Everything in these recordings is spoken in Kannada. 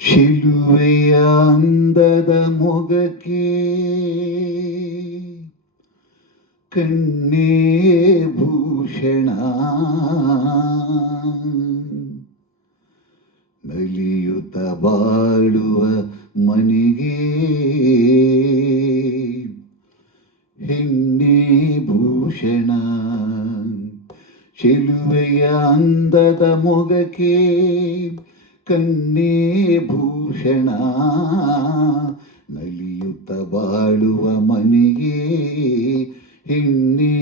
ಶಿಲುವೆಯ ಅಂದದ ಮೊಗಕ್ಕೆ ಕಣ್ಣೇ ಭೂಷಣ, ನಲಿಯುತ್ತ ಬಾಳುವ ಮನೆಗೆ ಹೆಣ್ಣೆ ಭೂಷಣ. ಶಿಲುವೆಯ ಅಂದದ ಮೊಗಕ್ಕೆ ಕಣ್ಣೇ ಭೂಷಣ, ನಲಿಯುತ್ತ ಬಾಳುವ ಮನೆಗೆ ಹೆಣ್ಣೆ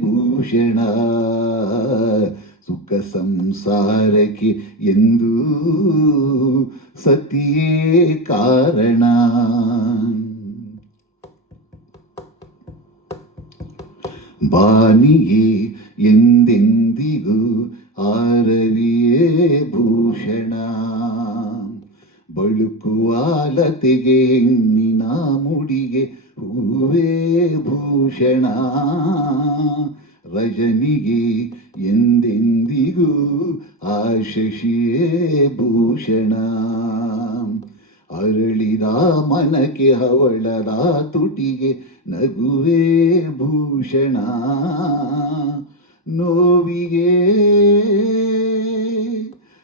ಭೂಷಣ. ಸುಖ ಸಂಸಾರಕ್ಕೆ ಎಂದು ಸತಿಯೇ ಕಾರಣ. ಬಾನಿಗೆ ಎಂದೆಂದಿಗೂ ಆರರಿಯೇ ಭೂಷಣ, ಬಳುಕುವ ಲತೆಗೆ ಹೆಣ್ಣಿನ ಮುಡಿಗೆ ಹೂವೇ ಭೂಷಣ. ರಜನಿಗೆ ಎಂದೆಂದಿಗೂ ಆ ಶಶಿಯೇ ಭೂಷಣ, ಅರಳಿದ ಮನಕ್ಕೆ ಹವಳದ ತುಟಿಗೆ ನಗುವೇ ಭೂಷಣ. ನೋವಿಗೆ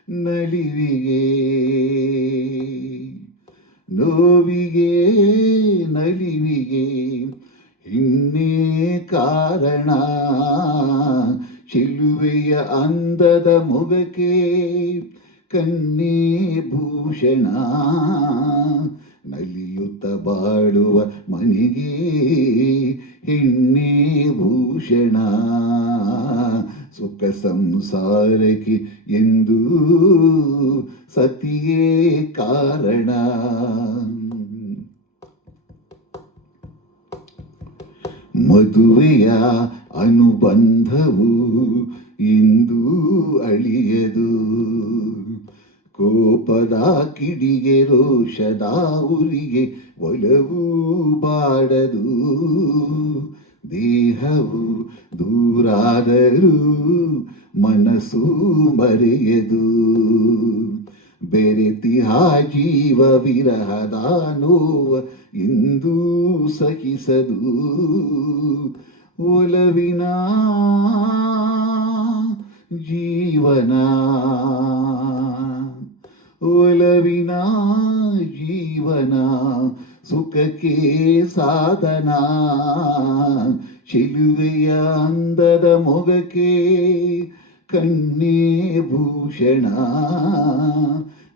ನಲಿವಿಗೆ, ನೋವಿಗೆ ನಲಿವಿಗೆ ಇನ್ನೇ ಕಾರಣ. ಶಿಲುವೆಯ ಅಂದದ ಮೊಗಕ್ಕೆ ಕಣ್ಣೇ ಭೂಷಣ, ನಲಿಯುತ್ತ ಬಾಳುವ ಮನೆಗೆ ಹೆಣ್ಣೇ ಭೂಷಣ. ಸುಖ ಸಂಸಾರಕ್ಕೆ ಎಂದು ಸತಿಯೇ ಕಾರಣ. ಮದುವೆಯ ಅನುಬಂಧವು ಇಂದು ಅಳಿಯದು, ಕೋಪದ ಕಿಡಿಗೆ ರೋಷದ ಉರಿಗೆ ಒಲವು ಬಾಡದು. ದೇಹವು ದೂರಾದರೂ ಮನಸ್ಸು ಮರೆಯದು, ಬೆರೆತಿಹ ಜೀವ ವಿರಹದ ನೋವ ಇಂದೂ ಸಹಿಸದು. ಒಲವಿನ ಜೀವನ, ಒಲವಿನ ಜೀವನ ಸುಖಕ್ಕೆ ಸಾಧನ. ಶಿಲುವೆಯ ಅಂದದ ಮೊಗಕ್ಕೆ ಕಣ್ಣೇ ಭೂಷಣ,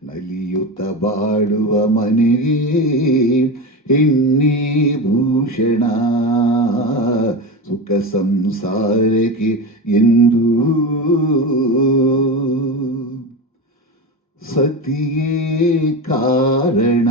ನಲಿಯುತ್ತ ಬಾಳುವ ಮನೆಗೆ ಹೆಣ್ಣೇ ಭೂಷಣ. ಸುಖ ಸಂಸಾರಕ್ಕೆ ಎಂದು ಸತಿಯೇ ಕಾರಣ.